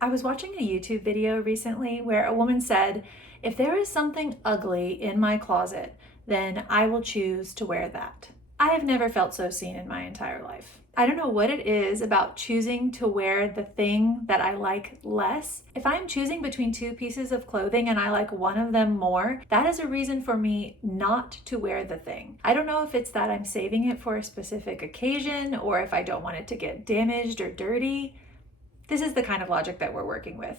I was watching a YouTube video recently where a woman said, if there is something ugly in my closet, then I will choose to wear that. I have never felt so seen in my entire life. I don't know what it is about choosing to wear the thing that I like less. If I'm choosing between two pieces of clothing and I like one of them more, that is a reason for me not to wear the thing. I don't know if it's that I'm saving it for a specific occasion or if I don't want it to get damaged or dirty. This is the kind of logic that we're working with.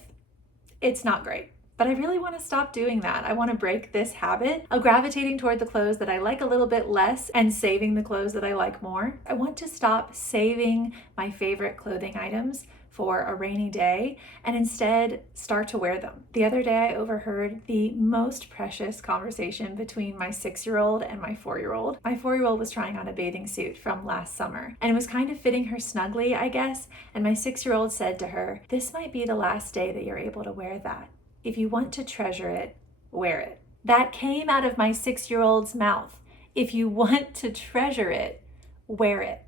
It's not great. But I really want to stop doing that. I want to break this habit of gravitating toward the clothes that I like a little bit less and saving the clothes that I like more. I want to stop saving my favorite clothing items for a rainy day and instead start to wear them. The other day I overheard the most precious conversation between my 6-year-old and my 4-year-old. My 4-year-old was trying on a bathing suit from last summer and it was kind of fitting her snugly, I guess, and my 6-year-old said to her, "This might be the last day that you're able to wear that. If you want to treasure it, wear it." That came out of my 6-year-old's mouth. If you want to treasure it, wear it.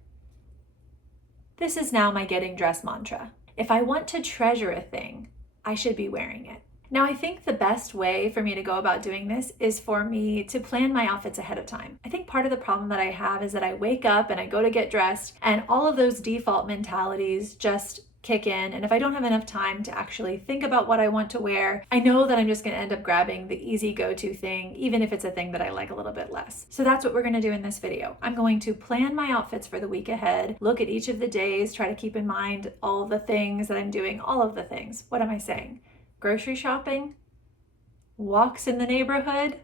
This is now my getting dressed mantra. If I want to treasure a thing, I should be wearing it. Now, I think the best way for me to go about doing this is for me to plan my outfits ahead of time. I think part of the problem that I have is that I wake up and I go to get dressed and all of those default mentalities just kick in, and if I don't have enough time to actually think about what I want to wear, I know that I'm just going to end up grabbing the easy go-to thing, even if it's a thing that I like a little bit less. So that's what we're going to do in this video. I'm going to plan my outfits for the week ahead, look at each of the days, try to keep in mind all the things that I'm doing, all of the things. What am I saying? Grocery shopping? Walks in the neighborhood?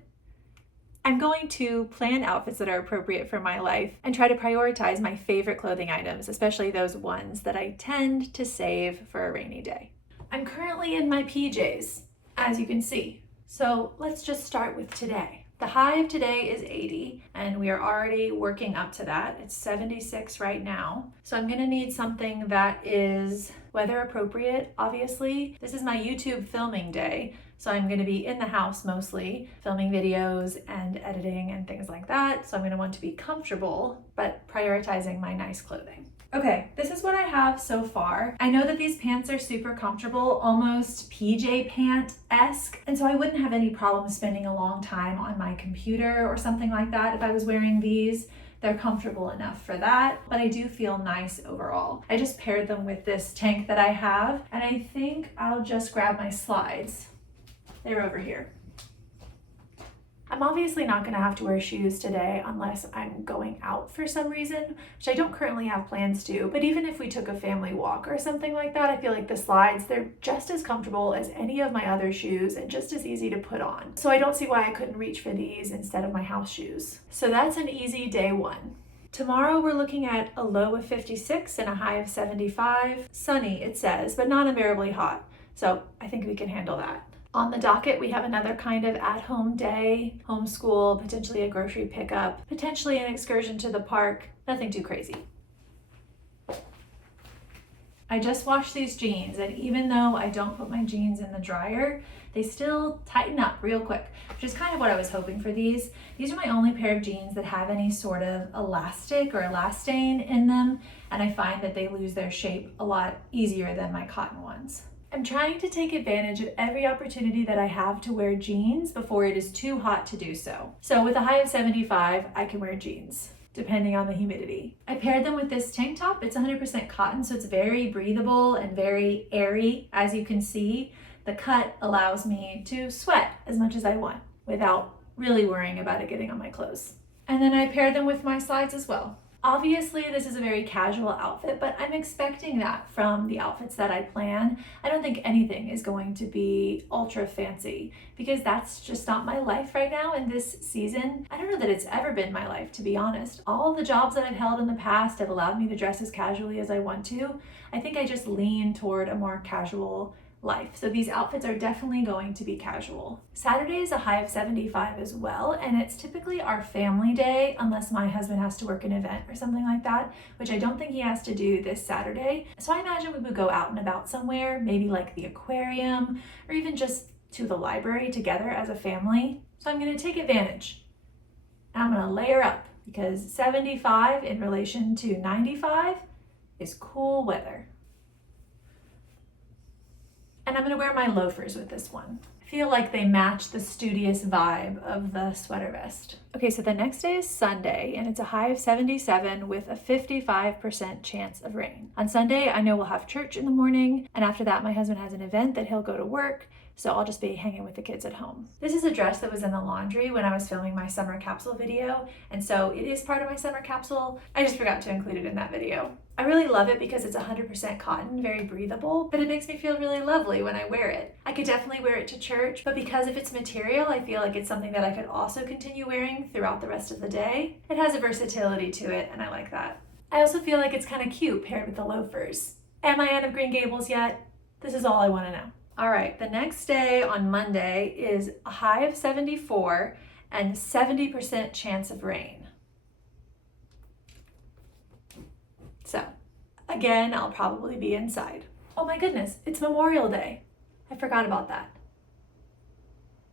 I'm going to plan outfits that are appropriate for my life and try to prioritize my favorite clothing items, especially those ones that I tend to save for a rainy day. I'm currently in my PJs, as you can see. So let's just start with today. The high of today is 80, and we are already working up to that. It's 76 right now. So I'm gonna need something that is weather appropriate, obviously. This is my YouTube filming day, so I'm gonna be in the house mostly, filming videos and editing and things like that. So I'm gonna want to be comfortable, but prioritizing my nice clothing. Okay, this is what I have so far. I know that these pants are super comfortable, almost PJ pant-esque, and so I wouldn't have any problem spending a long time on my computer or something like that if I was wearing these. They're comfortable enough for that, but I do feel nice overall. I just paired them with this tank that I have, and I think I'll just grab my slides. They're over here. I'm obviously not gonna have to wear shoes today unless I'm going out for some reason, which I don't currently have plans to, but even if we took a family walk or something like that, I feel like the slides, they're just as comfortable as any of my other shoes and just as easy to put on. So I don't see why I couldn't reach for these instead of my house shoes. So that's an easy day one. Tomorrow we're looking at a low of 56 and a high of 75. Sunny, it says, but not unbearably hot. So I think we can handle that. On the docket, we have another kind of at-home day, homeschool, potentially a grocery pickup, potentially an excursion to the park, nothing too crazy. I just washed these jeans, and even though I don't put my jeans in the dryer, they still tighten up real quick, which is kind of what I was hoping for these. These are my only pair of jeans that have any sort of elastic or elastane in them, and I find that they lose their shape a lot easier than my cotton ones. I'm trying to take advantage of every opportunity that I have to wear jeans before it is too hot to do so. So with a high of 75, I can wear jeans, depending on the humidity. I paired them with this tank top. It's 100% cotton, so it's very breathable and very airy. As you can see, the cut allows me to sweat as much as I want without really worrying about it getting on my clothes. And then I paired them with my slides as well. Obviously, this is a very casual outfit, but I'm expecting that from the outfits that I plan. I don't think anything is going to be ultra fancy because that's just not my life right now in this season. I don't know that it's ever been my life, to be honest. All the jobs that I've held in the past have allowed me to dress as casually as I want to. I think I just lean toward a more casual life. So these outfits are definitely going to be casual. Saturday is a high of 75 as well, and it's typically our family day unless my husband has to work an event or something like that, which I don't think he has to do this Saturday. So I imagine we would go out and about somewhere, maybe like the aquarium or even just to the library together as a family. So I'm going to take advantage. And I'm going to layer up because 75 in relation to 95 is cool weather. I'm gonna wear my loafers with this one. I feel like they match the studious vibe of the sweater vest. Okay, so the next day is Sunday, and it's a high of 77 with a 55% chance of rain. On Sunday, I know we'll have church in the morning, and after that, my husband has an event that he'll go to work, so I'll just be hanging with the kids at home. This is a dress that was in the laundry when I was filming my summer capsule video, and so it is part of my summer capsule. I just forgot to include it in that video. I really love it because it's 100% cotton, very breathable, but it makes me feel really lovely when I wear it. I could definitely wear it to church, but because of its material, I feel like it's something that I could also continue wearing throughout the rest of the day. It has a versatility to it, and I like that. I also feel like it's kind of cute paired with the loafers. Am I Anne of Green Gables yet? This is all I want to know. All right, the next day on Monday is a high of 74 and 70% chance of rain. So, again, I'll probably be inside. Oh my goodness, it's Memorial Day. I forgot about that.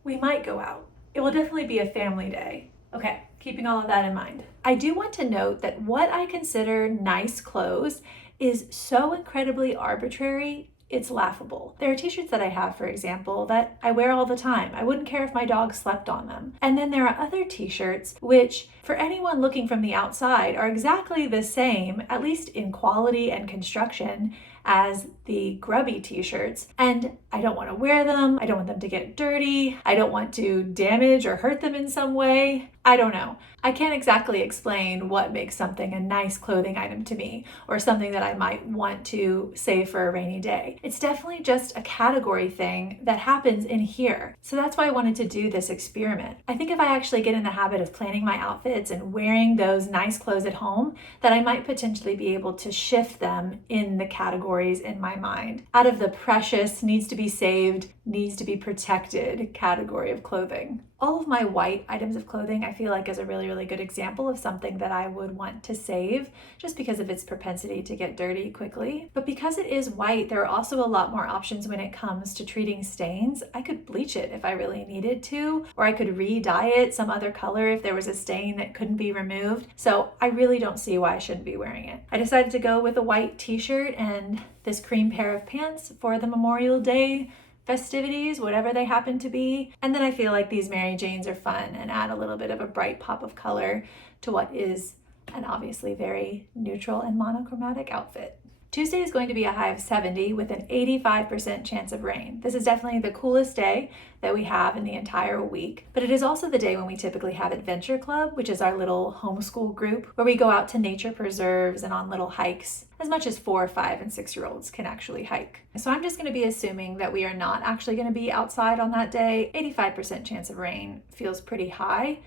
We might go out. It will definitely be a family day. Okay, keeping all of that in mind. I do want to note that what I consider nice clothes is so incredibly arbitrary, it's laughable. There are t-shirts that I have, for example, that I wear all the time. I wouldn't care if my dog slept on them. And then there are other t-shirts which, for anyone looking from the outside, are exactly the same, at least in quality and construction, as the grubby t-shirts, and I don't want to wear them. I don't want them to get dirty. I don't want to damage or hurt them in some way. I don't know. I can't exactly explain what makes something a nice clothing item to me, or something that I might want to save for a rainy day. It's definitely just a category thing that happens in here. So that's why I wanted to do this experiment. I think if I actually get in the habit of planning my outfits and wearing those nice clothes at home, that I might potentially be able to shift them in the categories in my mind, out of the precious, needs to be saved, needs to be protected category of clothing. All of my white items of clothing I feel like is a really, really good example of something that I would want to save just because of its propensity to get dirty quickly. But because it is white, there are also a lot more options when it comes to treating stains. I could bleach it if I really needed to, or I could re-dye it some other color if there was a stain that couldn't be removed. So I really don't see why I shouldn't be wearing it. I decided to go with a white t-shirt and this cream pair of pants for the Memorial Day festivities, whatever they happen to be. And then I feel like these Mary Janes are fun and add a little bit of a bright pop of color to what is an obviously very neutral and monochromatic outfit. Tuesday is going to be a high of 70 with an 85% chance of rain. This is definitely the coolest day that we have in the entire week, but it is also the day when we typically have Adventure Club, which is our little homeschool group where we go out to nature preserves and on little hikes. As much as 4, 5, and 6-year-olds can actually hike. So I'm just going to be assuming that we are not actually going to be outside on that day. 85% chance of rain feels pretty high.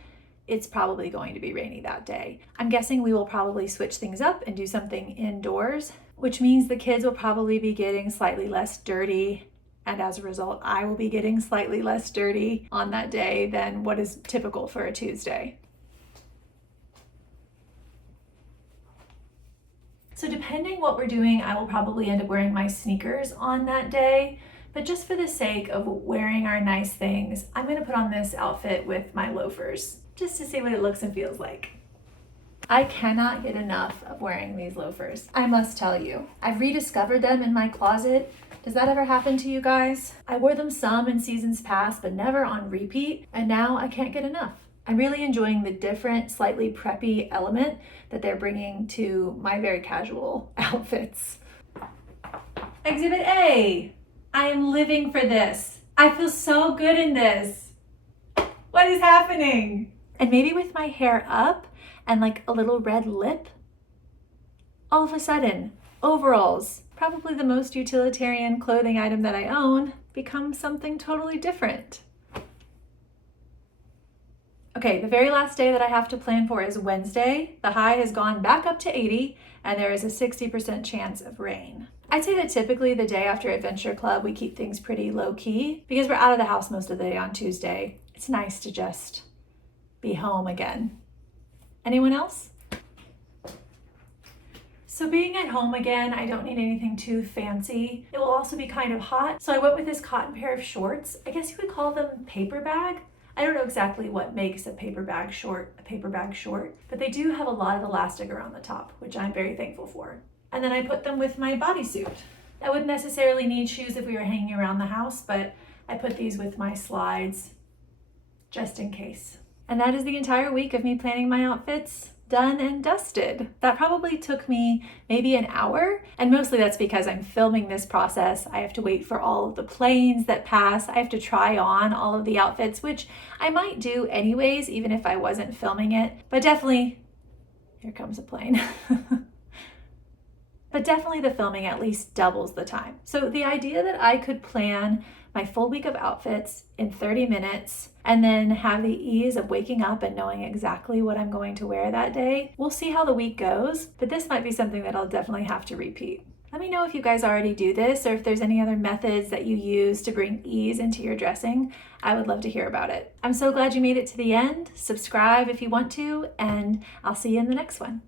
It's probably going to be rainy that day. I'm guessing we will probably switch things up and do something indoors, which means the kids will probably be getting slightly less dirty. And as a result, I will be getting slightly less dirty on that day than what is typical for a Tuesday. So depending what we're doing, I will probably end up wearing my sneakers on that day. But just for the sake of wearing our nice things, I'm going to put on this outfit with my loafers, just to see what it looks and feels like. I cannot get enough of wearing these loafers. I must tell you, I've rediscovered them in my closet. Does that ever happen to you guys? I wore them some in seasons past, but never on repeat, and now I can't get enough. I'm really enjoying the different, slightly preppy element that they're bringing to my very casual outfits. Exhibit A. I am living for this. I feel so good in this. What is happening? And maybe with my hair up and like a little red lip, all of a sudden, overalls, probably the most utilitarian clothing item that I own, becomes something totally different. Okay, the very last day that I have to plan for is Wednesday. The high has gone back up to 80 and there is a 60% chance of rain. I'd say that typically the day after Adventure Club, we keep things pretty low key because we're out of the house most of the day on Tuesday. It's nice to just be home again. Anyone else? So being at home again, I don't need anything too fancy. It will also be kind of hot. So I went with this cotton pair of shorts. I guess you would call them paper bag. I don't know exactly what makes a paper bag short, but they do have a lot of elastic around the top, which I'm very thankful for. And then I put them with my bodysuit. I wouldn't necessarily need shoes if we were hanging around the house, but I put these with my slides just in case. And that is the entire week of me planning my outfits done and dusted. That probably took me maybe an hour, and mostly that's because I'm filming this process. I have to wait for all of the planes that pass. I have to try on all of the outfits, which I might do anyways, even if I wasn't filming it. But definitely, here comes a plane. But definitely the filming at least doubles the time. So the idea that I could plan my full week of outfits in 30 minutes and then have the ease of waking up and knowing exactly what I'm going to wear that day, we'll see how the week goes, but this might be something that I'll definitely have to repeat. Let me know if you guys already do this or if there's any other methods that you use to bring ease into your dressing. I would love to hear about it. I'm so glad you made it to the end. Subscribe if you want to, and I'll see you in the next one.